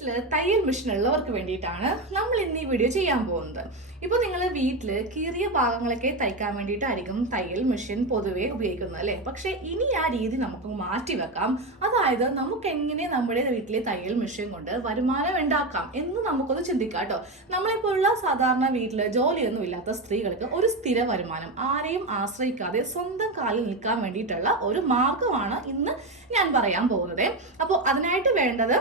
വീട്ടിൽ തയ്യൽ മെഷീൻ ഉള്ളവർക്ക് വേണ്ടിയിട്ടാണ് നമ്മൾ ഇന്ന് ഈ വീഡിയോ ചെയ്യാൻ പോകുന്നത്. ഇപ്പൊ നിങ്ങൾ വീട്ടിൽ കീറിയ ഭാഗങ്ങളൊക്കെ തയ്ക്കാൻ വേണ്ടിയിട്ടായിരിക്കും തയ്യൽ മെഷീൻ പൊതുവേ ഉപയോഗിക്കുന്നത് അല്ലേ? പക്ഷേ ഇനി ആ രീതി നമുക്ക് മാറ്റി വെക്കാം. അതായത് നമുക്ക് എങ്ങനെ നമ്മുടെ വീട്ടിലെ തയ്യൽ മെഷീൻ കൊണ്ട് വരുമാനം ഉണ്ടാക്കാം എന്ന് നമുക്കൊന്ന് ചിന്തിക്കാം കേട്ടോ. നമ്മളിപ്പോഴുള്ള സാധാരണ വീട്ടിൽ ജോലിയൊന്നും ഇല്ലാത്ത സ്ത്രീകൾക്ക് ഒരു സ്ഥിര വരുമാനം ആരെയും ആശ്രയിക്കാതെ സ്വന്തം കാലിൽ നിൽക്കാൻ വേണ്ടിയിട്ടുള്ള ഒരു മാർഗമാണ് ഇന്ന് ഞാൻ പറയാൻ പോകുന്നത്. അപ്പോൾ അതിനായിട്ട് വേണ്ടത്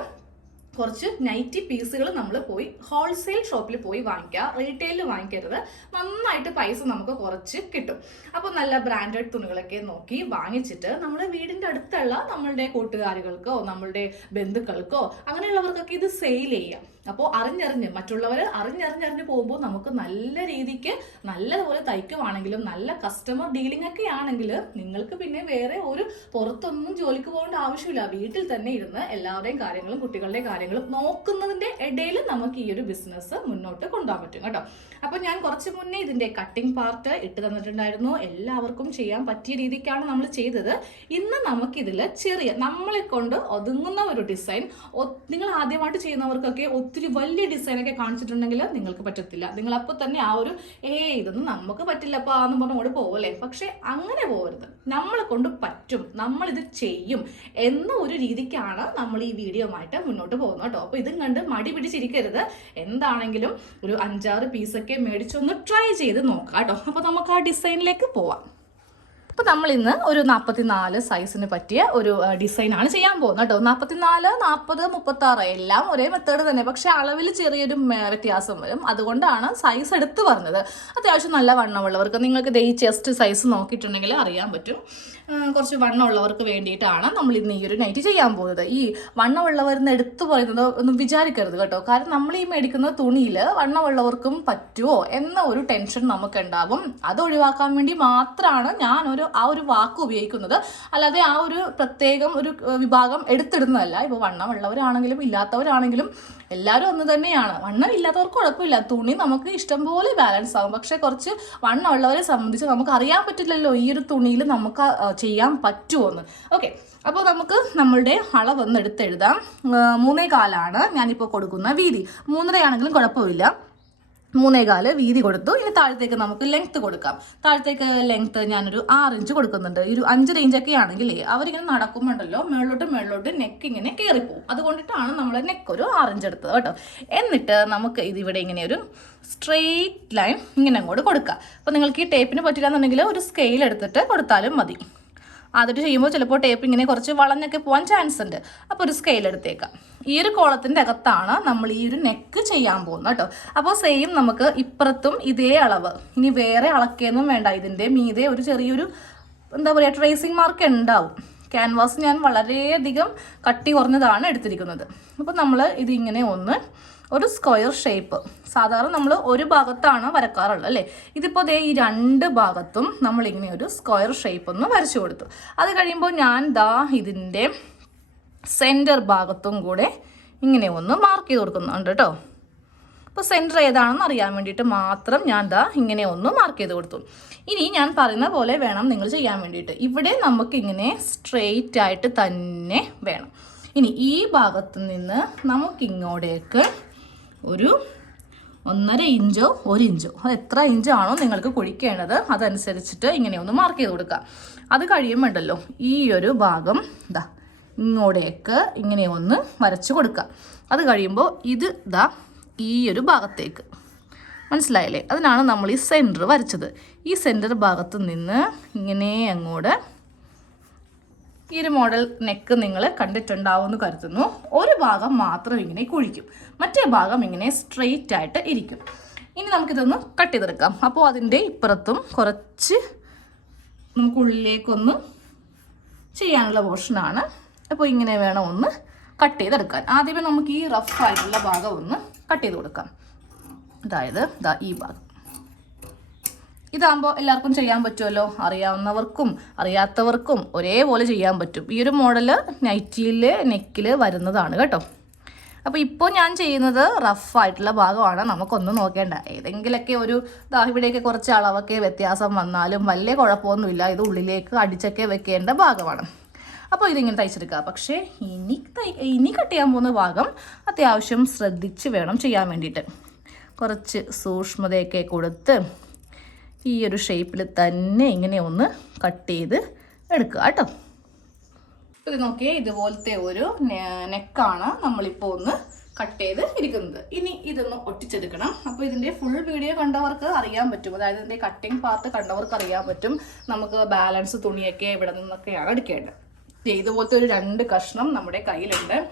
കുറച്ച് നൈറ്റി പീസുകൾ നമ്മൾ പോയി ഹോൾസെയിൽ ഷോപ്പിൽ പോയി വാങ്ങിക്കുക റീറ്റെയിലിൽ വാങ്ങിക്കരുത്. നന്നായിട്ട് പൈസ നമുക്ക് കുറച്ച് കിട്ടും. അപ്പോൾ നല്ല ബ്രാൻഡഡ് തുണികളൊക്കെ നോക്കി വാങ്ങിച്ചിട്ട് നമ്മുടെ വീടിന്റെ അടുത്തുള്ള നമ്മളുടെ കൂട്ടുകാരികൾക്കോ നമ്മളുടെ ബന്ധുക്കൾക്കോ അങ്ങനെയുള്ളവർക്കൊക്കെ ഇത് സെയിൽ ചെയ്യാം. അപ്പോൾ അറിഞ്ഞറിഞ്ഞ് മറ്റുള്ളവർ അറിഞ്ഞറിഞ്ഞറിഞ്ഞ് പോകുമ്പോൾ നമുക്ക് നല്ല രീതിക്ക് നല്ലതുപോലെ തയ്ക്കുവാണെങ്കിലും നല്ല കസ്റ്റമർ ഡീലിംഗ് ഒക്കെ ആണെങ്കിൽ നിങ്ങൾക്ക് പിന്നെ വേറെ ഒരു പുറത്തൊന്നും ജോലിക്ക് പോകേണ്ട ആവശ്യമില്ല. വീട്ടിൽ തന്നെ ഇരുന്ന് എല്ലാവരുടെയും കാര്യങ്ങളും കുട്ടികളുടെ കാര്യങ്ങളും നോക്കുന്നതിന്റെ ഇടയിൽ നമുക്ക് ഈ ഒരു ബിസിനസ് മുന്നോട്ട് കൊണ്ടുപോകാൻ പറ്റും കേട്ടോ. അപ്പൊ ഞാൻ കുറച്ച് മുന്നേ ഇതിന്റെ കട്ടിംഗ് പാർട്ട് ഇട്ട് തന്നിട്ടുണ്ടായിരുന്നു. എല്ലാവർക്കും ചെയ്യാൻ പറ്റിയ രീതിക്കാണ് നമ്മൾ ചെയ്തത്. ഇന്ന് നമുക്കിതിൽ ചെറിയ നമ്മളെ കൊണ്ട് ഒതുങ്ങുന്ന ഒരു ഡിസൈൻ നിങ്ങൾ ആദ്യമായിട്ട് ചെയ്യുന്നവർക്കൊക്കെ ഒത്തിരി വലിയ ഡിസൈനൊക്കെ കാണിച്ചിട്ടുണ്ടെങ്കിൽ നിങ്ങൾക്ക് പറ്റത്തില്ല. നിങ്ങൾ അപ്പോൾ തന്നെ ആ ഒരു ഏ ഇതൊന്നും നമുക്ക് പറ്റില്ലപ്പോൾ എന്ന് പറഞ്ഞുകൊണ്ട് പോവല്ലേ പക്ഷേ അങ്ങനെ പോകരുത്. നമ്മളെ കൊണ്ട് പറ്റും. നമ്മളിത് ചെയ്യും എന്ന ഒരു രീതിക്കാണ് നമ്മൾ ഈ വീഡിയോ ആയിട്ട് മുന്നോട്ട് പോകുന്നത്. കേട്ടോ. അപ്പോൾ ഇതും കണ്ട് മടി പിടിച്ചിരിക്കരുത്. എന്താണെങ്കിലും ഒരു അഞ്ചാറ് പീസൊക്കെ മേടിച്ചൊന്ന് ട്രൈ ചെയ്ത് നോക്കാം കേട്ടോ. അപ്പോൾ നമുക്ക് ആ ഡിസൈനിലേക്ക് പോവാം. അപ്പോൾ നമ്മൾ ഇന്ന് ഒരു നാൽപ്പത്തിനാല് സൈസിന് പറ്റിയ ഒരു ഡിസൈനാണ് ചെയ്യാൻ പോകുന്നത് കേട്ടോ. നാൽപ്പത്തിനാല് നാൽപ്പത് മുപ്പത്തി ആറ് എല്ലാം ഒരേ മെത്തേഡ് തന്നെ. പക്ഷേ അളവിൽ ചെറിയൊരു വ്യത്യാസം വരും. അതുകൊണ്ടാണ് സൈസ് എടുത്ത് പറഞ്ഞത്. അത്യാവശ്യം നല്ല വണ്ണമുള്ളവർക്ക്. നിങ്ങൾക്ക് ദേ ചെസ്റ്റ് സൈസ് നോക്കിയിട്ടുണ്ടെങ്കിൽ അറിയാൻ പറ്റും. കുറച്ച് വണ്ണമുള്ളവർക്ക് വേണ്ടിയിട്ടാണ് നമ്മൾ ഇന്ന് ഈ ഒരു നൈറ്റ് ചെയ്യാൻ പോകുന്നത്. ഈ വണ്ണമുള്ളവരെന്ന് എടുത്തു പറയുന്നത് ഒന്നും വിചാരിക്കരുത് കേട്ടോ. കാരണം നമ്മൾ ഈ മേടിക്കുന്ന തുണിയിൽ വണ്ണമുള്ളവർക്കും പറ്റുമോ എന്ന ഒരു ടെൻഷൻ നമുക്ക് ഉണ്ടാവും അത് ഒഴിവാക്കാൻ വേണ്ടി മാത്രമാണ് ഞാൻ ഒരു ആ ഒരു വാക്ക് ഉപയോഗിക്കുന്നത്. അല്ലാതെ ആ ഒരു പ്രത്യേകം ഒരു വിഭാഗം എടുത്തിടുന്നതല്ല. ഇപ്പോൾ വണ്ണമുള്ളവരാണെങ്കിലും ഇല്ലാത്തവരാണെങ്കിലും എല്ലാവരും ഒന്ന് തന്നെയാണ്. വണ്ണം ഇല്ലാത്തവർക്ക് കുഴപ്പമില്ല. തുണി നമുക്ക് ഇഷ്ടം പോലെ ബാലൻസ് ആകും പക്ഷെ കുറച്ച് വണ്ണം ഉള്ളവരെ സംബന്ധിച്ച് നമുക്ക് അറിയാൻ പറ്റില്ലല്ലോ ഈ ഒരു തുണിയിൽ നമുക്ക് ചെയ്യാൻ പറ്റുമോ ഓക്കെ അപ്പോൾ നമുക്ക് നമ്മളുടെ അളവൊന്ന് എടുത്തെഴുതാം. മൂന്നേ കാലാണ് ഞാനിപ്പോൾ കൊടുക്കുന്ന വീതി. മൂന്നരയാണെങ്കിലും കുഴപ്പമില്ല. മൂന്നേകാൽ വീതി കൊടുത്തു. ഇനി താഴത്തേക്ക് നമുക്ക് ലെങ്ത് കൊടുക്കാം. താഴത്തേക്ക് ലെങ്ത് ഞാനൊരു ആറ് ഇഞ്ച് കൊടുക്കുന്നുണ്ട് ഒരു അഞ്ച് റേഞ്ചൊക്കെ ആണെങ്കിലേ അവരിങ്ങനെ നടക്കുമ്പോണ്ടല്ലോ മേളിലോട്ട് മേളിലോട്ട് നെക്ക് ഇങ്ങനെ കയറിപ്പോവും അതുകൊണ്ടിട്ടാണ് നമ്മൾ നെക്ക് ഒരു ആറ് ഇഞ്ച് എടുത്തത് കേട്ടോ. എന്നിട്ട് നമുക്ക് ഇതിവിടെ ഇങ്ങനെ ഒരു സ്ട്രെയിറ്റ് ലൈൻ ഇങ്ങനെ അങ്ങോട്ട് കൊടുക്കുക അപ്പോൾ നിങ്ങൾക്ക് ഈ ടേപ്പിന് പറ്റില്ല എന്നുണ്ടെങ്കിൽ ഒരു സ്കെയിൽ എടുത്തിട്ട് കൊടുത്താലും മതി. ആദ്യമായിട്ട് ചെയ്യുമ്പോൾ ചിലപ്പോൾ ടേപ്പ് ഇങ്ങനെ കുറച്ച് വളഞ്ഞൊക്കെ പോകാൻ ചാൻസ് ഉണ്ട്. അപ്പോൾ ഒരു സ്കെയിൽ എടുത്തേക്കാം. ഈ ഒരു കോളത്തിന്റെ അകത്താണ് നമ്മൾ ഈ ഒരു നെക്ക് ചെയ്യാൻ പോകുന്നത് കേട്ടോ അപ്പോൾ സെയിം നമുക്ക് ഇപ്പുറത്തും ഇതേ അളവ്. ഇനി വേറെ അളക്കേന്നും വേണ്ട. ഇതിന്റെ മീതെ ഒരു ചെറിയൊരു എന്താ പറയുക ട്രേസിങ് മാർക്ക് ഉണ്ടാവും. ക്യാൻവാസ് ഞാൻ വളരെയധികം കട്ടി കുറഞ്ഞതാണ് എടുത്തിരിക്കുന്നത്. അപ്പോൾ നമ്മൾ ഇതിങ്ങനെ ഒന്ന് ഒരു സ്ക്വയർ ഷേപ്പ് സാധാരണ നമ്മൾ ഒരു ഭാഗത്താണ് വരക്കാറുള്ളത് അല്ലേ? ഇതിപ്പോൾ ദേ ഈ രണ്ട് ഭാഗത്തും നമ്മൾ നമ്മളിങ്ങനെ ഒരു സ്ക്വയർ ഷേപ്പ് ഒന്ന് വരച്ചു കൊടുത്തു. അത് കഴിയുമ്പോൾ ഞാൻ ദാ ഇതിന്റെ സെന്റർ ഭാഗത്തും കൂടെ ഇങ്ങനെ ഒന്ന് മാർക്ക് ചെയ്ത് കൊടുക്കുന്നുണ്ട് കേട്ടോ അപ്പോൾ സെന്റർ ഏതാണെന്ന് അറിയാൻ വേണ്ടിയിട്ട് മാത്രം ഞാൻ ദാ ഇങ്ങനെ ഒന്ന് മാർക്ക് ചെയ്ത് കൊടുത്തു. ഇനി ഞാൻ പറയുന്ന പോലെ വേണം നിങ്ങൾ ചെയ്യാൻ വേണ്ടിയിട്ട്. ഇവിടെ നമുക്കിങ്ങനെ സ്ട്രെയിറ്റ് ആയിട്ട് തന്നെ വേണം. ഇനി ഈ ഭാഗത്ത് നിന്ന് നമുക്കിങ്ങോട്ടേക്ക് ഒരു ഒന്നര ഇഞ്ചോ ഒരു ഇഞ്ചോ. അത് എത്ര ഇഞ്ചാണോ നിങ്ങൾക്ക് കുഴിക്കേണ്ടത് അതനുസരിച്ചിട്ട് ഇങ്ങനെ ഒന്ന് മാർക്ക് ചെയ്ത് കൊടുക്കുക അത് കഴിയുമ്പോണ്ടല്ലോ ഈ ഒരു ഭാഗം ഇതാ ഇങ്ങോട്ടേക്ക് ഇങ്ങനെ ഒന്ന് വരച്ച് കൊടുക്കുക അത് കഴിയുമ്പോൾ ഇത് ഇതാ ഈ ഒരു ഭാഗത്തേക്ക്. മനസ്സിലായല്ലേ? അതിനാണ് നമ്മൾ ഈ സെന്റർ വരച്ചത്. ഈ സെന്റർ ഭാഗത്ത് നിന്ന് ഇങ്ങനെ അങ്ങോട്ട് ഈ ഒരു മോഡൽ നെക്ക് നിങ്ങൾ കണ്ടിട്ടുണ്ടാവുമെന്ന് കരുതുന്നു. ഒരു ഭാഗം മാത്രം ഇങ്ങനെ കുഴിക്കും. മറ്റേ ഭാഗം ഇങ്ങനെ സ്ട്രെയിറ്റ് ആയിട്ട് ഇരിക്കും. ഇനി നമുക്കിതൊന്ന് കട്ട് ചെയ്തെടുക്കാം. അപ്പോൾ അതിന്റെ ഇപ്പുറത്തും കുറച്ച് നമുക്ക് ഉള്ളിലേക്കൊന്ന് ചെയ്യാനുള്ള പോർഷനാണ് അപ്പോൾ ഇങ്ങനെ വേണം ഒന്ന് കട്ട് ചെയ്തെടുക്കാൻ. ആദ്യമേ നമുക്ക് ഈ റഫ് ആയിട്ടുള്ള ഭാഗം ഒന്ന് കട്ട് ചെയ്ത് കൊടുക്കാം. അതായത് ഈ ഭാഗം. ഇതാകുമ്പോൾ എല്ലാവർക്കും ചെയ്യാൻ പറ്റുമല്ലോ. അറിയാവുന്നവർക്കും അറിയാത്തവർക്കും ഒരേപോലെ ചെയ്യാൻ പറ്റും. ഈ ഒരു മോഡൽ നൈറ്റിയിൽ നെക്കിൽ വരുന്നതാണ് കേട്ടോ. അപ്പോൾ ഇപ്പോൾ ഞാൻ ചെയ്യുന്നത് റഫായിട്ടുള്ള ഭാഗമാണ്. നമുക്കൊന്നും നോക്കേണ്ട. ഏതെങ്കിലുമൊക്കെ ഒരു ഇവിടെയൊക്കെ കുറച്ച് അളവൊക്കെ വ്യത്യാസം വന്നാലും വലിയ കുഴപ്പമൊന്നുമില്ല. ഇത് ഉള്ളിലേക്ക് അടിച്ചൊക്കെ വെക്കേണ്ട ഭാഗമാണ്. അപ്പോൾ ഇതിങ്ങനെ തയ്ച്ചെടുക്കുക. പക്ഷേ ഇനി ഇനി കട്ട് ചെയ്യാൻ പോകുന്ന ഭാഗം അത്യാവശ്യം ശ്രദ്ധിച്ച് വേണം ചെയ്യാൻ വേണ്ടിയിട്ട്. കുറച്ച് സൂക്ഷ്മതയൊക്കെ കൊടുത്ത് ഈ ഒരു ഷേപ്പിൽ തന്നെ ഇങ്ങനെ ഒന്ന് കട്ട് ചെയ്ത് എടുക്കുക കേട്ടോ. ഇത് നോക്കിയേ ഇതുപോലത്തെ ഒരു നെക്കാണ് നമ്മളിപ്പോൾ ഒന്ന് കട്ട് ചെയ്ത് ഇരിക്കുന്നത്. ഇനി ഇതൊന്ന് ഒട്ടിച്ചെടുക്കണം. അപ്പോൾ ഇതിന്റെ ഫുൾ വീഡിയോ കണ്ടവർക്ക് അറിയാൻ പറ്റും. അതായത് ഇതിന്റെ കട്ടിങ് പാർട്ട് കണ്ടവർക്ക് അറിയാൻ പറ്റും. നമുക്ക് ബാലൻസ് തുണിയൊക്കെ ഇവിടെ നിന്നൊക്കെയാണ് എടുക്കേണ്ടത്. ഇതുപോലത്തെ ഒരു രണ്ട് കഷ്ണം നമ്മുടെ കയ്യിലുണ്ട്.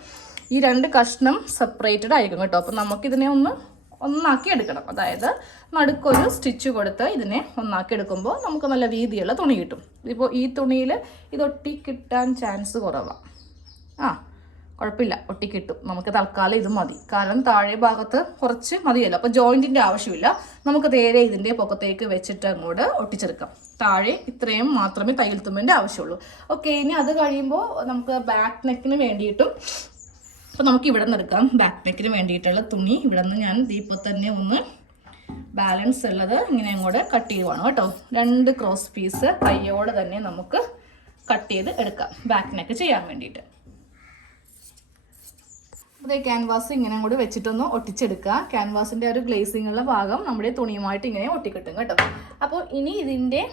ഈ രണ്ട് കഷ്ണം സെപ്പറേറ്റഡ് ആയിരിക്കും കേട്ടോ. അപ്പം നമുക്കിതിനെ ഒന്ന് ഒന്നാക്കി എടുക്കണം അതായത് നടുക്കൊരു സ്റ്റിച്ച് കൊടുത്ത് ഇതിനെ ഒന്നാക്കി എടുക്കുമ്പോൾ നമുക്ക് നല്ല വീതിയുള്ള തുണി കിട്ടും. ഇപ്പോൾ ഈ തുണിയിൽ ഇത് ഒട്ടി കിട്ടാൻ ചാൻസ് കുറവാണ് ആ കുഴപ്പമില്ല. ഒട്ടി കിട്ടും നമുക്ക് തൽക്കാലം ഇത് മതി. കാരണം താഴെ ഭാഗത്ത് കുറച്ച് മതിയല്ലോ. അപ്പോൾ ജോയിന്റിന്റെ ആവശ്യമില്ല. നമുക്ക് നേരെ ഇതിന്റെ പൊക്കത്തേക്ക് വെച്ചിട്ട് അങ്ങോട്ട് ഒട്ടിച്ചെടുക്കാം. താഴെ ഇത്രയും മാത്രമേ തയ്യൽ തുമ്പിന്റെ ആവശ്യമുള്ളൂ. ഓക്കെ ഇനി അത് കഴിയുമ്പോൾ നമുക്ക് ബാക്ക് നെക്കിന് വേണ്ടിയിട്ടും അപ്പോൾ നമുക്ക് ഇവിടെ നിന്ന് എടുക്കാം. ബാക്ക് നെക്കിന് വേണ്ടിയിട്ടുള്ള തുണി. ഇവിടെ നിന്ന് ഞാൻ ഇപ്പോൾ തന്നെ ഒന്ന് ബാലൻസ് ഉള്ളത് ഇങ്ങനെ അങ്ങോട്ട് കട്ട് ചെയ്യുവാണ് കേട്ടോ. രണ്ട് ക്രോസ് പീസ് കയ്യോടെ തന്നെ നമുക്ക് കട്ട് ചെയ്ത് എടുക്കാം. ബാക്ക് നെക്ക് ചെയ്യാൻ വേണ്ടിയിട്ട്. അതേ ക്യാൻവാസ് ഇങ്ങനെ അങ്ങോട്ട് വെച്ചിട്ടൊന്ന് ഒട്ടിച്ചെടുക്കുക. ക്യാൻവാസിന്റെ ഒരു ഗ്ലേസിംഗ് ഉള്ള ഭാഗം നമ്മുടെ തുണിയുമായിട്ട് ഇങ്ങനെ ഒട്ടിക്കിട്ടും കേട്ടോ. അപ്പോൾ ഇനി ഇതിന്റെ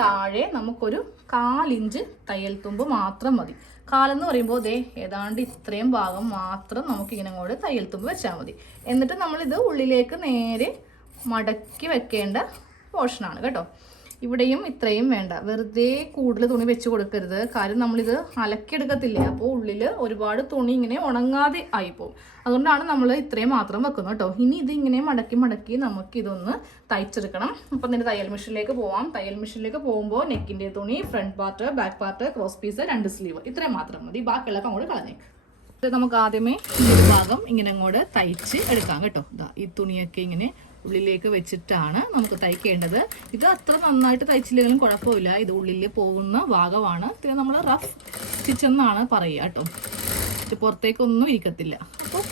താഴെ നമുക്കൊരു കാലിഞ്ച് തയ്യൽ തുമ്പ് മാത്രം മതി. കാലെന്ന് പറയുമ്പോൾ ദേ ഏതാണ്ട് ഇത്രയും ഭാഗം മാത്രം നമുക്ക് ഇങ്ങനെ അങ്ങോട്ട് തയ്യൽ തുമ്പ് വെച്ചാൽ മതി. എന്നിട്ട് നമ്മളിത് ഉള്ളിലേക്ക് നേരെ മടക്കി വെക്കേണ്ട പോർഷനാണ് കേട്ടോ. ഇവിടെയും ഇത്രയും വേണ്ട. വെറുതെ കൂടുതൽ തുണി വെച്ച് കൊടുക്കരുത്. കാര്യം നമ്മളിത് അലക്കിയെടുക്കത്തില്ലേ? അപ്പോൾ ഉള്ളിൽ ഒരുപാട് തുണി ഇങ്ങനെ ഉണങ്ങാതെ ആയിപ്പോവും. അതുകൊണ്ടാണ് നമ്മൾ ഇത്രയും മാത്രം വെക്കുന്നത് കേട്ടോ. ഇനി ഇത് ഇങ്ങനെ മടക്കി മടക്കി നമുക്ക് ഇതൊന്ന് തയ്ച്ചെടുക്കണം. അപ്പം നിന്റെ തയ്യൽ മെഷീനിലേക്ക് പോവാം. തയ്യൽ മെഷീനിലേക്ക് പോകുമ്പോൾ നെക്കിന്റെ തുണി front part back part cross piece രണ്ട് സ്ലീവ് ഇത്രയും മാത്രം മതി. ബാക്കിയുള്ളതൊക്കെ അങ്ങോട്ട് കളഞ്ഞേക്ക് നമുക്ക് ആദ്യമേ ഈ ഭാഗം ഇങ്ങനെ അങ്ങോട്ട് തയ്ച്ച് എടുക്കാം കേട്ടോ. ഈ തുണിയൊക്കെ ഇങ്ങനെ ഉള്ളിലേക്ക് വെച്ചിട്ടാണ് നമുക്ക് തയ്ക്കേണ്ടത്. ഇത് അത്ര നന്നായിട്ട് തയ്ച്ചില്ലെങ്കിലും കുഴപ്പമില്ല. ഇത് ഉള്ളിൽ പോകുന്ന ഭാഗമാണ്. ഇത് നമ്മൾ റഫ് സ്റ്റിച്ച് എന്നാണ് പറയുക കേട്ടോ. ഇത് പുറത്തേക്കൊന്നും ഇരിക്കത്തില്ല. അപ്പോൾ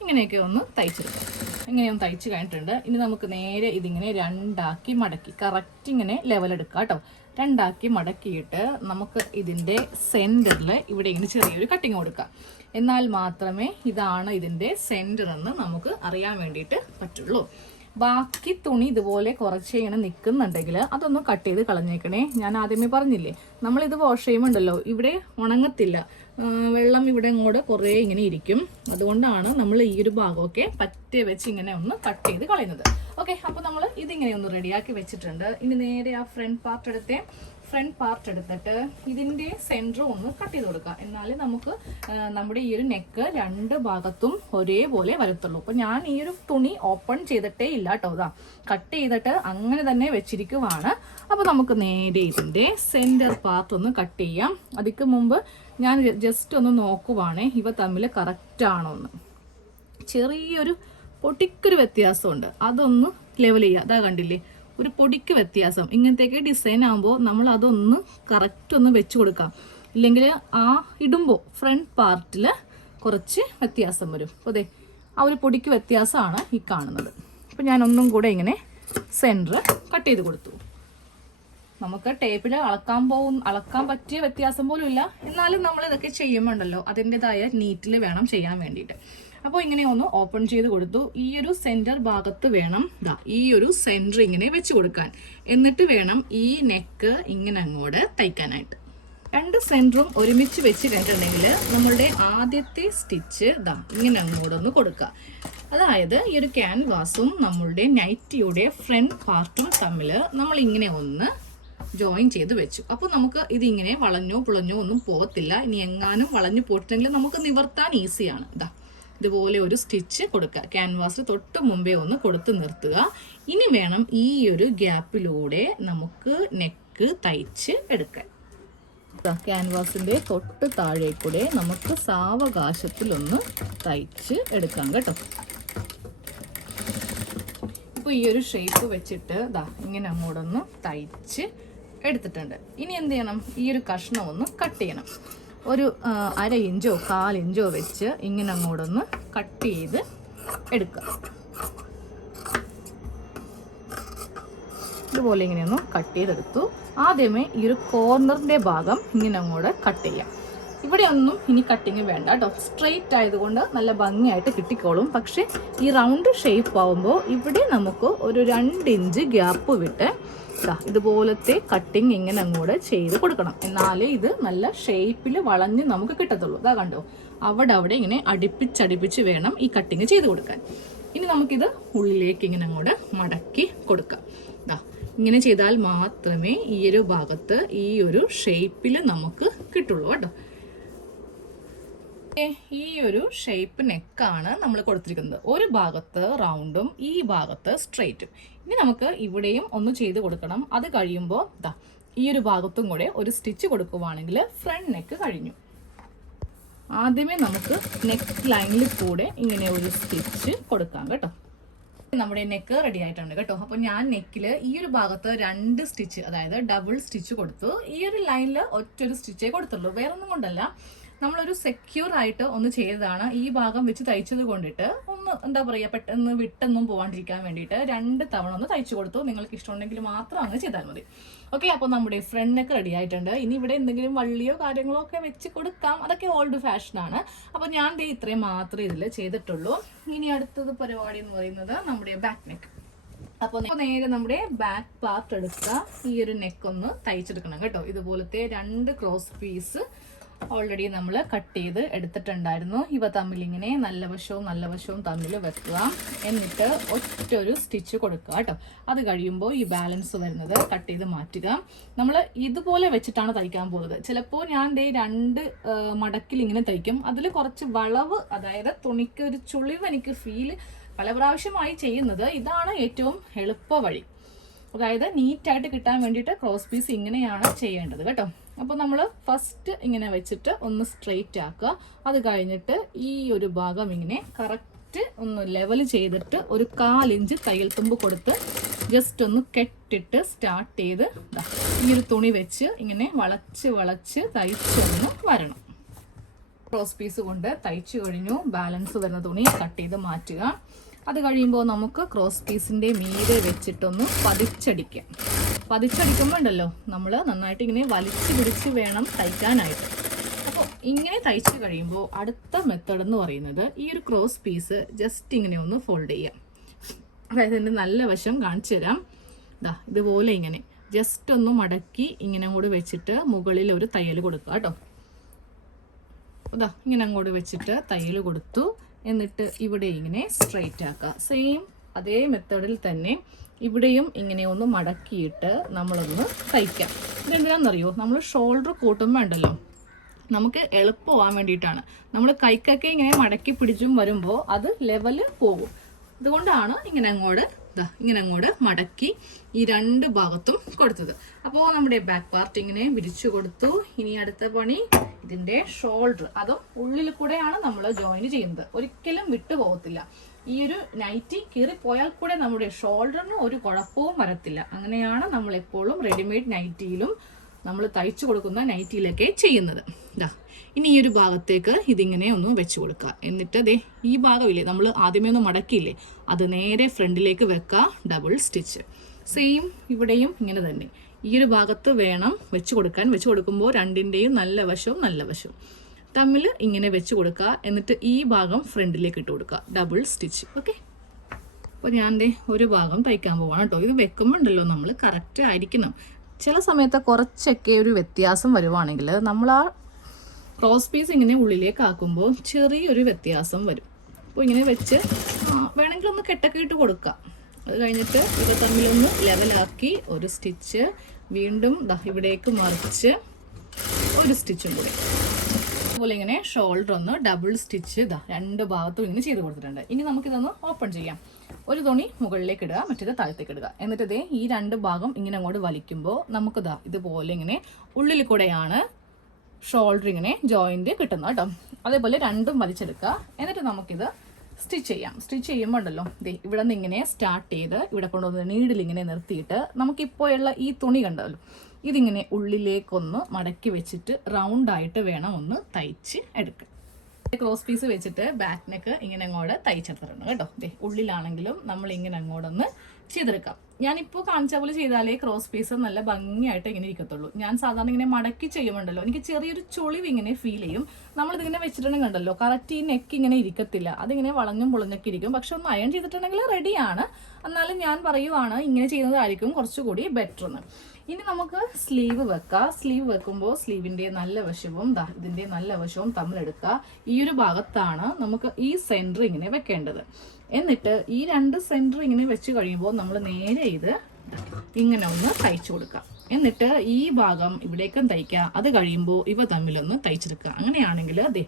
ഇങ്ങനെയൊക്കെ ഒന്ന് തയ്ച്ചെടുക്കാം. ഇങ്ങനെയൊന്ന് തയ്ച്ച് കഴിഞ്ഞിട്ടുണ്ട്. ഇനി നമുക്ക് നേരെ ഇതിങ്ങനെ രണ്ടാക്കി മടക്കി കറക്റ്റ് ഇങ്ങനെ ലെവൽ എടുക്കാം കേട്ടോ. രണ്ടാക്കി മടക്കിയിട്ട് നമുക്ക് ഇതിന്റെ സെന്ററിൽ ഇവിടെ ഇങ്ങനെ ചെറിയൊരു കട്ടിങ് കൊടുക്കാം. എന്നാൽ മാത്രമേ ഇതാണ് ഇതിന്റെ സെന്റർ എന്ന് നമുക്ക് അറിയാൻ വേണ്ടിയിട്ട് പറ്റുള്ളൂ. ബാക്കി തുണി ഇതുപോലെ കുറച്ച് ഇങ്ങനെ നിൽക്കുന്നുണ്ടെങ്കിൽ അതൊന്ന് കട്ട് ചെയ്ത് കളഞ്ഞേക്കണേ. ഞാൻ ആദ്യമേ പറഞ്ഞില്ലേ നമ്മളിത് വാഷ് ചെയ്യുമ്പോണ്ടല്ലോ ഇവിടെ ഉണങ്ങത്തില്ല. വെള്ളം ഇവിടെ അങ്ങോട്ട് കുറേ ഇങ്ങനെ ഇരിക്കും. അതുകൊണ്ടാണ് നമ്മൾ ഈ ഒരു ഭാഗമൊക്കെ പറ്റേ വെച്ച് ഇങ്ങനെ ഒന്ന് കട്ട് ചെയ്ത് കളയുന്നത്. ഓക്കെ അപ്പോൾ നമ്മൾ ഇതിങ്ങനെ ഒന്ന് റെഡിയാക്കി വെച്ചിട്ടുണ്ട്. ഇനി നേരെ ആ ഫ്രണ്ട് പാർട്ട് എടുത്തേ ഫ്രണ്ട് പാർട്ട് എടുത്തിട്ട് ഇതിന്റെ സെന്റർ ഒന്ന് കട്ട് ചെയ്ത് കൊടുക്കുക. എന്നാലേ നമുക്ക് നമ്മുടെ ഈ ഒരു നെക്ക് രണ്ട് ഭാഗത്തും ഒരേപോലെ വരത്തുള്ളൂ. അപ്പോൾ ഞാൻ ഈ ഒരു തുണി ഓപ്പൺ ചെയ്തിട്ടേ ഇല്ല കേട്ടോ ഇതാ കട്ട് ചെയ്തിട്ട് അങ്ങനെ തന്നെ വെച്ചിരിക്കുവാണ്. അപ്പോൾ നമുക്ക് നേരെ ഇതിന്റെ സെന്റർ പാർട്ട് ഒന്ന് കട്ട് ചെയ്യാം. അതിക്ക് മുമ്പ് ഞാൻ ജസ്റ്റ് ഒന്ന് നോക്കുവാണേ ഇവ തമ്മിൽ കറക്റ്റാണോ എന്ന് ചെറിയൊരു പൊട്ടിക്കൊരു വ്യത്യാസമുണ്ട്. അതൊന്ന് ലെവൽ ചെയ്യുക. അതാ കണ്ടില്ലേ? ഒരു പൊടിക്ക് വ്യത്യാസം. ഇങ്ങനത്തെയൊക്കെ ഡിസൈൻ ആകുമ്പോൾ നമ്മൾ അതൊന്ന് കറക്റ്റ് ഒന്ന് വെച്ച് കൊടുക്കാം. ഇല്ലെങ്കിൽ ആ ഇടുമ്പോൾ ഫ്രണ്ട് പാർട്ടിൽ കുറച്ച് വ്യത്യാസം വരും. അപ്പോൾ അതെ ആ ഒരു പൊടിക്ക് വ്യത്യാസമാണ് ഈ കാണുന്നത്. അപ്പോൾ ഞാൻ ഒന്നും കൂടെ ഇങ്ങനെ സെന്റർ കട്ട് ചെയ്ത് കൊടുത്തു. നമുക്ക് ടേപ്പിൽ അളക്കാൻ പോകും അളക്കാൻ പറ്റിയ വ്യത്യാസം പോലും ഇല്ല എന്നാലും നമ്മൾ ഇതൊക്കെ ചെയ്യുമ്പോണ്ടല്ലോ അതിന്റെതായ നീറ്റിൽ വേണം ചെയ്യാൻ വേണ്ടിയിട്ട്. അപ്പോൾ ഇങ്ങനെ ഒന്ന് ഓപ്പൺ ചെയ്ത് കൊടുത്തു. ഈ ഒരു സെന്റർ ഭാഗത്ത് വേണം ദാ ഈ ഒരു സെന്റർ ഇങ്ങനെ വെച്ച് കൊടുക്കാൻ. എന്നിട്ട് വേണം ഈ നെക്ക് ഇങ്ങനെ അങ്ങോട്ട് തയ്ക്കാനായിട്ട്. രണ്ട് സെന്ററും ഒരുമിച്ച് വെച്ച് കഴിഞ്ഞിട്ടുണ്ടെങ്കിൽ നമ്മളുടെ ആദ്യത്തെ സ്റ്റിച്ച് ദാ ഇങ്ങനെ അങ്ങോട്ട് ഒന്ന് കൊടുക്കുക. അതായത് ഈ ഒരു ക്യാൻവാസും നമ്മളുടെ നൈറ്റിയുടെ ഫ്രണ്ട് പാർട്ടും തമ്മിൽ നമ്മൾ ഇങ്ങനെ ഒന്ന് ജോയിൻ ചെയ്ത് വെച്ചു. അപ്പോൾ നമുക്ക് ഇതിങ്ങനെ വളഞ്ഞോ പുളഞ്ഞോ ഒന്നും പോകത്തില്ല. ഇനി എങ്ങാനും വളഞ്ഞു പോയിട്ടുണ്ടെങ്കിൽ നമുക്ക് നിവർത്താൻ ഈസിയാണ് ഇതാ ഇതുപോലെ ഒരു സ്റ്റിച്ച് കൊടുക്കുക. ക്യാൻവാസ് തൊട്ട് മുമ്പേ ഒന്ന് കൊടുത്ത് നിർത്തുക. ഇനി വേണം ഈ ഒരു ഗ്യാപ്പിലൂടെ നമുക്ക് നെക്ക് തയ്ച്ച് എടുക്കാൻ. ക്യാൻവാസിന്റെ തൊട്ട് താഴെ കൂടെ നമുക്ക് സാവകാശത്തിലൊന്ന് തയ്ച്ച് എടുക്കാം കേട്ടോ. ഇപ്പോൾ ഈ ഒരു ഷേപ്പ് വെച്ചിട്ട് ദാ ഇങ്ങനെ അങ്ങോട്ടൊന്ന് തയ്ച്ച് എടുത്തിട്ടുണ്ട്. ഇനി എന്ത് ചെയ്യണം? ഈ ഒരു കഷ്ണം ഒന്ന് കട്ട് ചെയ്യണം. ഒരു അര ഇഞ്ചോ കാലിഞ്ചോ വെച്ച് ഇങ്ങനെ അങ്ങോട്ടൊന്ന് കട്ട് ചെയ്ത് എടുക്കുക. ഇതുപോലെ ഇങ്ങനെയൊന്ന് കട്ട് ചെയ്തെടുത്തു. ആദ്യമേ ഈ ഒരു കോർണറിന്റെ ഭാഗം ഇങ്ങനെ അങ്ങോട്ട് കട്ട് ചെയ്യാം. ഇവിടെ ഒന്നും ഇനി കട്ടിങ് വേണ്ട കേട്ടോ. സ്ട്രെയിറ്റ് ആയതുകൊണ്ട് നല്ല ഭംഗിയായിട്ട് കിട്ടിക്കോളും. പക്ഷേ ഈ റൗണ്ട് ഷേപ്പ് ആവുമ്പോൾ ഇവിടെ നമുക്ക് ഒരു രണ്ട് ഇഞ്ച് ഗ്യാപ്പ് വിട്ട് ഇതുപോലത്തെ കട്ടിങ് ഇങ്ങനെ അങ്ങോട്ട് ചെയ്ത് കൊടുക്കണം. എന്നാലേ ഇത് നല്ല ഷേപ്പിൽ വളഞ്ഞ് നമുക്ക് കിട്ടത്തുള്ളൂ. അതാ കണ്ടോ? അവിടെ അവിടെ ഇങ്ങനെ അടുപ്പിച്ചടുപ്പിച്ച് വേണം ഈ കട്ടിങ് ചെയ്ത് കൊടുക്കാൻ. ഇനി നമുക്കിത് ഉള്ളിലേക്ക് ഇങ്ങനെ അങ്ങോട്ട് മടക്കി കൊടുക്കാം. ഇതാ ഇങ്ങനെ ചെയ്താൽ മാത്രമേ ഈ ഒരു ഭാഗത്ത് ഈ ഒരു ഷേപ്പിൽ നമുക്ക് കിട്ടുള്ളൂ കേട്ടോ. ഈ ഒരു ഷേപ്പ് നെക്കാണ് നമ്മൾ കൊടുത്തിരിക്കുന്നത്. ഒരു ഭാഗത്ത് റൗണ്ടും ഈ ഭാഗത്ത് സ്ട്രെയിറ്റും ഇനി നമുക്ക് ഇവിടെയും ഒന്ന് ചെയ്ത് കൊടുക്കണം. അത് കഴിയുമ്പോൾ ദാ ഈ ഒരു ഭാഗത്തും കൂടെ ഒരു സ്റ്റിച്ച് കൊടുക്കുവാണെങ്കിൽ ഫ്രണ്ട് നെക്ക് കഴിഞ്ഞു. ആദ്യമേ നമുക്ക് നെക്ക് ലൈനിൽ കൂടെ ഇങ്ങനെ ഒരു സ്റ്റിച്ച് കൊടുക്കാം കേട്ടോ. നമ്മുടെ നെക്ക് റെഡി ആയിട്ടുണ്ട് കേട്ടോ. അപ്പോൾ ഞാൻ നെക്കിൽ ഈ ഒരു ഭാഗത്ത് രണ്ട് സ്റ്റിച്ച് അതായത് ഡബിൾ സ്റ്റിച്ച് കൊടുത്തു. ഈ ഒരു ലൈനിൽ ഒറ്റൊരു സ്റ്റിച്ചേ കൊടുത്തുള്ളൂ. വേറൊന്നും കൊണ്ടല്ല. നമ്മളൊരു സെക്യൂർ ആയിട്ട് ഒന്ന് ചെയ്തതാണ്. ഈ ഭാഗം വെച്ച് തയ്ച്ചത് കൊണ്ടിട്ട് ഒന്ന് എന്താ പറയുക പെട്ടെന്ന് വിട്ടൊന്നും പോകാണ്ടിരിക്കാൻ വേണ്ടിയിട്ട് രണ്ട് തവണ ഒന്ന് തയ്ച്ചു കൊടുത്തു. നിങ്ങൾക്ക് ഇഷ്ടമുണ്ടെങ്കിൽ മാത്രം അങ്ങ് ചെയ്താൽ മതി. ഓക്കെ അപ്പോൾ നമ്മുടെ ഫ്രണ്ട് നെക്ക് റെഡി ആയിട്ടുണ്ട്. ഇനി ഇവിടെ എന്തെങ്കിലും വള്ളിയോ കാര്യങ്ങളോ ഒക്കെ വെച്ച് കൊടുക്കാം. അതൊക്കെ ഓൾഡ് ഫാഷനാണ് അപ്പോൾ ഞാൻ ദേ ഇത്രയും മാത്രമേ ഇതിൽ ചെയ്തിട്ടുള്ളൂ. ഇനി അടുത്തത് പരിപാടി എന്ന് പറയുന്നത് നമ്മുടെ ബാക്ക് നെക്ക് അപ്പോൾ നേരെ നമ്മുടെ ബാക്ക് പാർട്ട് എടുക്കുക ഈ ഒരു നെക്ക് ഒന്ന് തയ്ച്ചെടുക്കണം കേട്ടോ. ഇതുപോലത്തെ രണ്ട് ക്രോസ് പീസ് ഓൾറെഡി നമ്മൾ കട്ട് ചെയ്ത് എടുത്തിട്ടുണ്ടായിരുന്നു. ഇവ തമ്മിലിങ്ങനെ നല്ല വശവും നല്ല വശവും തമ്മിൽ വെക്കുക. എന്നിട്ട് ഒറ്റ ഒരു സ്റ്റിച്ച് കൊടുക്കുക കേട്ടോ. അത് കഴിയുമ്പോൾ ഈ ബാലൻസ് വരുന്നത് കട്ട് ചെയ്ത് മാറ്റുക. നമ്മൾ ഇതുപോലെ വെച്ചിട്ടാണ് തയ്ക്കാൻ പോകുന്നത്. ചിലപ്പോൾ ഞാൻ ദേ രണ്ട് മടക്കിൽ ഇങ്ങനെ തയ്ക്കും. അതിൽ കുറച്ച് വളവ് അതായത് തുണിക്ക് ഒരു ചുളിവ് എനിക്ക് ഫീൽ പല പ്രാവശ്യമായി ചെയ്യുന്നത് ഇതാണ് ഏറ്റവും എളുപ്പ വഴി. അതായത് നീറ്റായിട്ട് കിട്ടാൻ വേണ്ടിയിട്ട് ക്രോസ് പീസ് ഇങ്ങനെയാണ് ചെയ്യേണ്ടത് കേട്ടോ. അപ്പോൾ നമ്മൾ ഫസ്റ്റ് ഇങ്ങനെ വെച്ചിട്ട് ഒന്ന് സ്ട്രെയിറ്റ് ആക്കുക. അത് കഴിഞ്ഞിട്ട് ഈ ഒരു ഭാഗം ഇങ്ങനെ കറക്റ്റ് ഒന്ന് ലെവൽ ചെയ്തിട്ട് ഒരു കാലിഞ്ച് തയ്യൽ തുമ്പ് കൊടുത്ത് ജസ്റ്റ് ഒന്ന് കെട്ടിട്ട് സ്റ്റാർട്ട് ചെയ്ത് ഈ ഒരു തുണി വെച്ച് ഇങ്ങനെ വളച്ച് വളച്ച് തയ്ച്ചൊന്ന് വരണം. ക്രോസ് പീസ് കൊണ്ട് തയ്ച്ചു കഴിഞ്ഞു. ബാലൻസ് വരുന്ന തുണി കട്ട് ചെയ്ത് മാറ്റുക. അത് കഴിയുമ്പോൾ നമുക്ക് ക്രോസ് പീസിന്റെ മീതെ വെച്ചിട്ടൊന്ന് പതിച്ചടിക്കാം. പതിച്ചടിക്കുമ്പോൾ ഉണ്ടല്ലോ നമ്മൾ നന്നായിട്ട് ഇങ്ങനെ വലിച്ചു പിടിച്ച് വേണം തയ്ക്കാനായിട്ട്. അപ്പോൾ ഇങ്ങനെ തയ്ച്ചു കഴിയുമ്പോൾ അടുത്ത മെത്തേഡ് എന്ന് പറയുന്നത് ഈ ഒരു ക്രോസ് പീസ് ജസ്റ്റ് ഇങ്ങനെ ഒന്ന് ഫോൾഡ് ചെയ്യാം. അതായത് എന്റെ നല്ല വശം കാണിച്ചു തരാം. ഇതാ ഇതുപോലെ ഇങ്ങനെ. ജസ്റ്റ് ഒന്ന് മടക്കി ഇങ്ങനെ കൂടി വെച്ചിട്ട് മുകളിൽ ഒരു തയ്യൽ കൊടുക്കുക കേട്ടോ. അതാ ഇങ്ങനെ അങ്ങോട്ട് വെച്ചിട്ട് തയ്യൽ കൊടുത്തു. എന്നിട്ട് ഇവിടെ ഇങ്ങനെ സ്ട്രൈറ്റ് ആക്കുക. സെയിം അതേ മെത്തേഡിൽ തന്നെ ഇവിടെയും ഇങ്ങനെ ഒന്ന് മടക്കിയിട്ട് നമ്മളൊന്ന് തയ്ക്കാം. ഇതെന്തിനാണെന്നറിയോ? നമ്മൾ ഷോൾഡർ കൂട്ടുമ്പോൾ ഉണ്ടല്ലോ. നമുക്ക് എളുപ്പമാവാൻ വേണ്ടിയിട്ടാണ്. നമ്മൾ കൈക്കൊക്കെ ഇങ്ങനെ മടക്കി പിടിച്ചും വരുമ്പോൾ അത് ലെവൽ പോകും. അതുകൊണ്ടാണ് ഇങ്ങനെ അങ്ങോട്ട് ഇങ്ങനെ അങ്ങോട്ട് മടക്കി ഈ രണ്ട് ഭാഗത്തും കൊടുത്തത്. അപ്പോൾ നമ്മുടെ ബാക്ക് പാർട്ട് ഇങ്ങനെ വിരിച്ചു കൊടുത്തു. ഇനി അടുത്ത പണി ഇതിന്റെ ഷോൾഡർ അതും ഉള്ളിൽ കൂടെയാണ് നമ്മൾ ജോയിൻ ചെയ്യുന്നത്. ഒരിക്കലും വിട്ടു പോകത്തില്ല ഈ ഒരു നൈറ്റി കീറിപ്പോയാൽ കൂടെ നമ്മുടെ ഷോൾഡറിന് ഒരു കുഴപ്പവും വരത്തില്ല. അങ്ങനെയാണ് നമ്മൾ എപ്പോഴും റെഡിമെയ്ഡ് നൈറ്റിയിലും നമ്മൾ തയ്ച്ചു കൊടുക്കുന്ന നൈറ്റിയിലൊക്കെ ചെയ്യുന്നത്. ഇതാ ഇനി ഈ ഒരു ഭാഗത്തേക്ക് ഇതിങ്ങനെ ഒന്ന് വെച്ച് കൊടുക്കുക. എന്നിട്ട് ദേ ഈ ഭാഗമില്ലേ നമ്മൾ ആദ്യമേ ഒന്ന് മടക്കിയില്ലേ അത് നേരെ ഫ്രണ്ടിലേക്ക് വെക്കുക ഡബിൾ സ്റ്റിച്ച് സെയിം ഇവിടെയും ഇങ്ങനെ തന്നെ. ഈ ഒരു ഭാഗത്ത് വേണം വെച്ച് കൊടുക്കാൻ. വെച്ച് കൊടുക്കുമ്പോൾ രണ്ടിന്റെയും നല്ല വശവും നല്ല വശവും. തമ്മിൽ ഇങ്ങനെ വെച്ച് കൊടുക്കുക എന്നിട്ട് ഈ ഭാഗം ഫ്രണ്ടിലേക്ക് ഇട്ട് കൊടുക്കുക ഡബിൾ സ്റ്റിച്ച് ഓക്കെ അപ്പോൾ ഞാൻ ഒരു ഭാഗം തയ്ക്കാൻ പോവാണ് കേട്ടോ. ഇത് വെക്കുമ്പോൾ ഉണ്ടല്ലോ നമ്മൾ കറക്റ്റ് ആയിരിക്കണം. ചില സമയത്ത് കുറച്ചൊക്കെ ഒരു വ്യത്യാസം വരുവാണെങ്കിൽ നമ്മൾ ആ ക്രോസ് പീസ് ഇങ്ങനെ ഉള്ളിലേക്ക് ആക്കുമ്പോൾ ചെറിയൊരു വ്യത്യാസം വരും. അപ്പോൾ ഇങ്ങനെ വെച്ച് വേണമെങ്കിൽ ഒന്ന് കെട്ടൊക്കെ ഇട്ട് കൊടുക്കാം. അത് കഴിഞ്ഞിട്ട് ഇത് തമ്മിലൊന്ന് ലെവലാക്കി ഒരു സ്റ്റിച്ച് വീണ്ടും ഇവിടേക്ക് മറിച്ച് ഒരു സ്റ്റിച്ചും കൂടി. അതുപോലെ ഇങ്ങനെ ഷോൾഡർ ഒന്ന് ഡബിൾ സ്റ്റിച്ച് ഇതാ രണ്ട് ഭാഗത്തും ഇങ്ങനെ ചെയ്ത് കൊടുത്തിട്ടുണ്ട്. ഇനി നമുക്കിതൊന്ന് ഓപ്പൺ ചെയ്യാം. ഒരു തുണി മുകളിലേക്ക് ഇടുക മറ്റേത് താഴത്തേക്ക് ഇടുക. എന്നിട്ട് ഇതേ ഈ രണ്ട് ഭാഗം ഇങ്ങനെ അങ്ങോട്ട് വലിക്കുമ്പോൾ നമുക്കിതാ ഇതുപോലെ ഇങ്ങനെ ഉള്ളിൽ കൂടെയാണ് ഷോൾഡർ ഇങ്ങനെ ജോയിന്റ് കിട്ടുന്നത് കേട്ടോ. അതേപോലെ രണ്ടും വലിച്ചെടുക്കുക. എന്നിട്ട് നമുക്കിത് സ്റ്റിച്ച് ചെയ്യാം. സ്റ്റിച്ച് ചെയ്യുമ്പോൾ ഉണ്ടല്ലോ ദേ ഇവിടെ നിന്ന് ഇങ്ങനെ സ്റ്റാർട്ട് ചെയ്ത് ഇവിടെ കൊണ്ടുവന്ന് നീഡിൽ ഇങ്ങനെ നിർത്തിയിട്ട് നമുക്കിപ്പോഴുള്ള ഈ തുണി കണ്ടല്ലോ. ഇതിങ്ങനെ ഉള്ളിലേക്കൊന്ന് മടക്കി വെച്ചിട്ട് റൗണ്ട് ആയിട്ട് വേണം ഒന്ന് തയ്ച്ച് എടുക്കാൻ. ക്രോസ് പീസ് വെച്ചിട്ട് ബാക്ക് നെക്ക് ഇങ്ങനെ അങ്ങോട്ട് തയ്ച്ചെടുത്തിട്ടുണ്ട് കേട്ടോ. ദേ ഉള്ളിലാണെങ്കിലും നമ്മൾ ഇങ്ങനെ അങ്ങോട്ടൊന്ന് ചെയ്തെടുക്കാം. ഞാനിപ്പോൾ കാണിച്ച പോലെ ചെയ്താലേ ക്രോസ് പീസ് നല്ല ഭംഗിയായിട്ട് ഇങ്ങനെ ഇരിക്കത്തുള്ളൂ. ഞാൻ സാധാരണ ഇങ്ങനെ മടക്കി ചെയ്യുമുണ്ടല്ലോ എനിക്ക് ചെറിയൊരു ചുളിവ് ഇങ്ങനെ ഫീൽ ചെയ്യും. നമ്മളിതിങ്ങനെ വെച്ചിട്ടുണ്ടെങ്കിൽ ഉണ്ടല്ലോ കറക്റ്റ് ഈ നെക്ക് ഇങ്ങനെ ഇരിക്കത്തില്ല. അതിങ്ങനെ വളഞ്ഞും പൊളിഞ്ഞൊക്കെ ഇരിക്കും. പക്ഷെ ഒന്ന് അയൺ ചെയ്തിട്ടുണ്ടെങ്കിൽ റെഡിയാണ് എന്നാലും ഞാൻ പറയുവാണ് ഇങ്ങനെ ചെയ്യുന്നതായിരിക്കും കുറച്ചുകൂടി ബെറ്റർ എന്ന്. ഇനി നമുക്ക് സ്ലീവ് വെക്കാം. സ്ലീവ് വെക്കുമ്പോൾ സ്ലീവിന്റെ നല്ല വശവും ദാ ഇതിന്റെ നല്ല വശവും തമ്മിലെടുക്കുക ഈ ഒരു ഭാഗത്താണ് നമുക്ക് ഈ സെന്റർ ഇങ്ങനെ വെക്കേണ്ടത്. എന്നിട്ട് ഈ രണ്ട് സെന്റർ ഇങ്ങനെ വെച്ച് കഴിയുമ്പോൾ നമ്മൾ നേരെ ഇത് ഇങ്ങനെ ഒന്ന് തയ്ച്ചു കൊടുക്കാം. എന്നിട്ട് ഈ ഭാഗം ഇവിടേക്കും തയ്ക്കുക അത് കഴിയുമ്പോൾ ഇവ തമ്മിലൊന്ന് തയ്ച്ചെടുക്കുക അങ്ങനെയാണെങ്കിൽ അതെ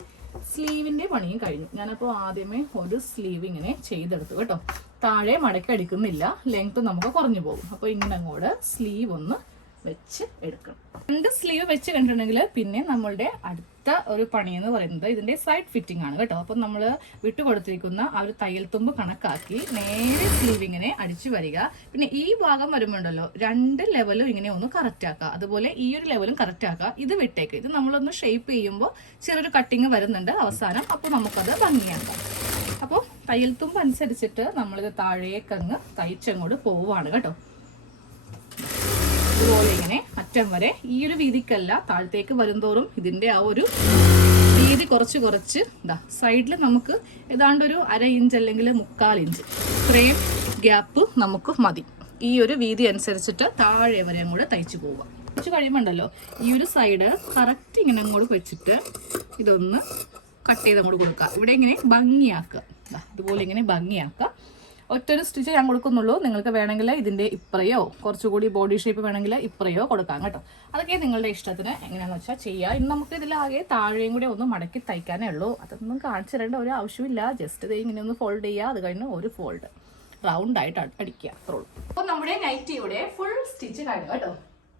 സ്ലീവിന്റെ പണിയും കഴിഞ്ഞു. ഞാനപ്പോൾ ആദ്യമേ ഒരു സ്ലീവ് ഇങ്ങനെ ചെയ്തെടുത്തു കേട്ടോ. താഴെ മടക്കി അടിക്കുന്നില്ല. ലെങ്ത് നമുക്ക് കുറഞ്ഞു പോകും. അപ്പോൾ ഇങ്ങനെ അങ്ങോട്ട് സ്ലീവ് ഒന്ന് വെച്ച് എടുക്കണം. രണ്ട് സ്ലീവ് വെച്ച് കണ്ടിട്ടുണ്ടെങ്കിൽ പിന്നെ നമ്മളുടെ അടുത്ത ഒരു പണി എന്ന് പറയുന്നത് ഇതിന്റെ സൈഡ് ഫിറ്റിംഗ് ആണ് കേട്ടോ. അപ്പം നമ്മൾ വിട്ടുകൊടുത്തിരിക്കുന്ന ആ ഒരു തയ്യൽ തുമ്പ് കണക്കാക്കി നേരെ സ്ലീവ് ഇങ്ങനെ അടിച്ചു വരിക. പിന്നെ ഈ ഭാഗം വരുമ്പോണ്ടല്ലോ രണ്ട് ലെവലും ഇങ്ങനെ ഒന്ന് കറക്റ്റ് ആക്കുക. അതുപോലെ ഈ ഒരു ലെവലും കറക്റ്റ് ആക്കുക. ഇത് വിട്ടേക്ക്. ഇത് നമ്മളൊന്ന് ഷേപ്പ് ചെയ്യുമ്പോൾ ചെറിയൊരു കട്ടിങ് വരുന്നുണ്ട് അവസാനം. അപ്പോൾ നമുക്കത് ഭംഗിയാക്കാം. അപ്പോൾ തയ്യൽ തുമ്പ് അനുസരിച്ചിട്ട് നമ്മളിത് താഴേക്കങ്ങ് തയ്ച്ചങ്ങോട്ട് പോവുകയാണ് കേട്ടോ. ഇതുപോലെ ഇങ്ങനെ അറ്റം വരെ ഈ ഒരു വീതിക്കല്ല താഴത്തേക്ക് വരുംതോറും ഇതിന്റെ ആ ഒരു വീതി കുറച്ച് കുറച്ച് ഇതാ സൈഡിൽ നമുക്ക് ഏതാണ്ട് ഒരു അര ഇഞ്ച് അല്ലെങ്കിൽ മുക്കാൽ ഇഞ്ച് ഇത്രയും ഗ്യാപ്പ് നമുക്ക് മതി. ഈ ഒരു വീതി അനുസരിച്ചിട്ട് താഴെ വരെ അങ്ങോട്ട് തയ്ച്ചു പോവുക. കുറച്ച് കഴിയുമ്പോണ്ടല്ലോ ഈ ഒരു സൈഡ് കറക്റ്റ് ഇങ്ങനെ അങ്ങോട്ട് വെച്ചിട്ട് ഇതൊന്ന് കട്ട് ചെയ്ത് അങ്ങോട്ട് കൊടുക്കുക. ഇവിടെ ഇങ്ങനെ ഭംഗിയാക്കുക. ഇതുപോലെ ഇങ്ങനെ ഭംഗിയാക്കുക. ഒറ്റൊരു സ്റ്റിച്ച് ഞാൻ കൊടുക്കുന്നുള്ളൂ. നിങ്ങൾക്ക് വേണമെങ്കിൽ ഇതിന്റെ ഇപ്രയോ കുറച്ചുകൂടി ബോഡി ഷേപ്പ് വേണമെങ്കിൽ ഇപ്രയോ കൊടുക്കാം കേട്ടോ. അതൊക്കെ നിങ്ങളുടെ ഇഷ്ടത്തിന് എങ്ങനെയാണെന്ന് വെച്ചാൽ ചെയ്യുക ഇന്ന് നമുക്ക് ഇതിലാകെ താഴെയും കൂടി ഒന്ന് മടക്കി തയ്ക്കാനേ ഉള്ളൂ. അതൊന്നും കാണിച്ചു തരേണ്ട ഒരു ആവശ്യമില്ല. ജസ്റ്റ് ഇത് ഇങ്ങനെ ഒന്ന് ഫോൾഡ് ചെയ്യുക അത് കഴിഞ്ഞ് ഒരു ഫോൾഡ് റൗണ്ട് ആയിട്ട് അടി- അടിക്കുക. അത്രേ ഉള്ളൂ. അപ്പോൾ നമ്മുടെ നൈറ്റിയുടെ ഫുൾ സ്റ്റിച്ച് കഴിഞ്ഞു കേട്ടോ.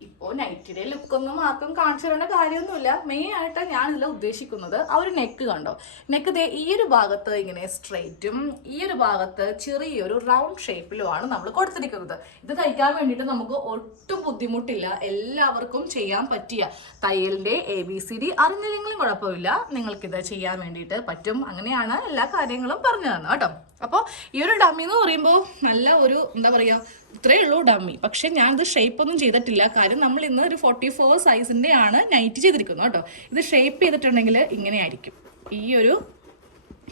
ഇപ്പോൾ നൈറ്റിയുടെ ലുക്കൊന്നും ആർക്കും കാണിച്ചു തരേണ്ട കാര്യമൊന്നുമില്ല. മെയിൻ ആയിട്ട് ഞാൻ ഇതിൽ ഉദ്ദേശിക്കുന്നത്. ആ ഒരു നെക്ക് കണ്ടോ? നെക്ക് ദേ ഈ ഒരു ഭാഗത്ത് ഇങ്ങനെ സ്ട്രെയിറ്റും ഈ ഒരു ഭാഗത്ത് ചെറിയൊരു റൗണ്ട് ഷേപ്പിലുമാണ് നമ്മൾ കൊടുത്തിരിക്കുന്നത്. ഇത് തയ്ക്കാൻ വേണ്ടിയിട്ട് നമുക്ക് ഒട്ടും ബുദ്ധിമുട്ടില്ല. എല്ലാവർക്കും ചെയ്യാൻ പറ്റിയ തയ്യലിന്റെ എ ബി സി ഡി അറിഞ്ഞില്ലെങ്കിലും കുഴപ്പമില്ല. നിങ്ങൾക്കിത് ചെയ്യാൻ വേണ്ടിയിട്ട് പറ്റും. അങ്ങനെയാണ് എല്ലാ കാര്യങ്ങളും പറഞ്ഞു തന്നു കേട്ടോ. അപ്പോൾ ഈ ഒരു ഡമ്മി എന്ന് പറയുമ്പോൾ നല്ല ഒരു എന്താ പറയുക ഇത്രയേ ഉള്ളൂ ഡമ്മി. പക്ഷേ ഞാനിത് ഒന്നും ചെയ്തിട്ടില്ല. കാര്യം നമ്മൾ ഇന്ന് ഒരു ഫോർട്ടി ഫോർ സൈസിന്റെ ആണ് നൈറ്റ് ചെയ്തിരിക്കുന്നത് കേട്ടോ. ഇത് ഷേപ്പ് ചെയ്തിട്ടുണ്ടെങ്കിൽ ഇങ്ങനെയായിരിക്കും. ഈ ഒരു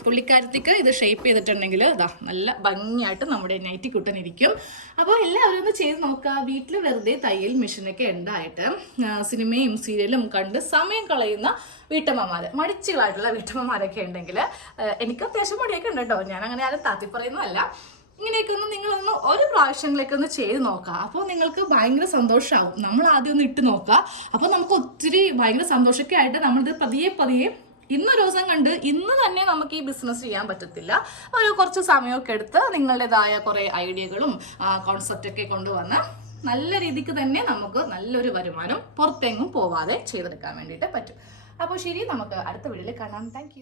പുള്ളിക്കാരത്തേക്ക് ഇത് ഷേപ്പ് ചെയ്തിട്ടുണ്ടെങ്കിൽ ഇതാ നല്ല ഭംഗിയായിട്ട് നമ്മുടെ നൈറ്റി കുട്ടനിരിക്കും അപ്പോൾ എല്ലാവരും ഒന്ന് ചെയ്ത് നോക്കുക വീട്ടിൽ വെറുതെ തയ്യൽ മെഷീനൊക്കെ ഉണ്ടായിട്ട് സിനിമയും സീരിയലും കണ്ട് സമയം കളയുന്ന വീട്ടമ്മമാർ മടിച്ചുകളായിട്ടുള്ള വീട്ടമ്മമാരൊക്കെ ഉണ്ടെങ്കിൽ എനിക്ക് അത്യാവശ്യം മടിയൊക്കെ ഉണ്ട് കേട്ടോ. ഞാൻ അങ്ങനെ ആരും താത്തി പറയുന്നതല്ല. ഇങ്ങനെയൊക്കെ ഒന്ന് നിങ്ങളൊന്ന് ഒരു പ്രാവശ്യങ്ങളൊക്കെ ഒന്ന് ചെയ്ത് നോക്കുക അപ്പോൾ നിങ്ങൾക്ക് ഭയങ്കര സന്തോഷമാവും നമ്മൾ ആദ്യം ഒന്ന് ഇട്ട് നോക്കുക അപ്പോൾ നമുക്ക് ഒത്തിരി ഭയങ്കര സന്തോഷമൊക്കെ ആയിട്ട് നമ്മളിത് പതിയെ പതിയെ ഇന്നൊരു ദിവസം കണ്ട് ഇന്ന് തന്നെ നമുക്ക് ഈ ബിസിനസ് ചെയ്യാൻ പറ്റത്തില്ല. ഒരു കുറച്ച് സമയമൊക്കെ എടുത്ത് നിങ്ങളുടേതായ കുറേ ഐഡിയകളും കോൺസെപ്റ്റ് ഒക്കെ കൊണ്ടുവന്ന് നല്ല രീതിക്ക് തന്നെ നമുക്ക് നല്ലൊരു വരുമാനം പുറത്തെങ്ങും പോവാതെ ചെയ്തെടുക്കാൻ വേണ്ടിയിട്ട് പറ്റും. അപ്പോൾ ശരി നമുക്ക് അടുത്ത വീഡിയോയിൽ കാണാം. താങ്ക്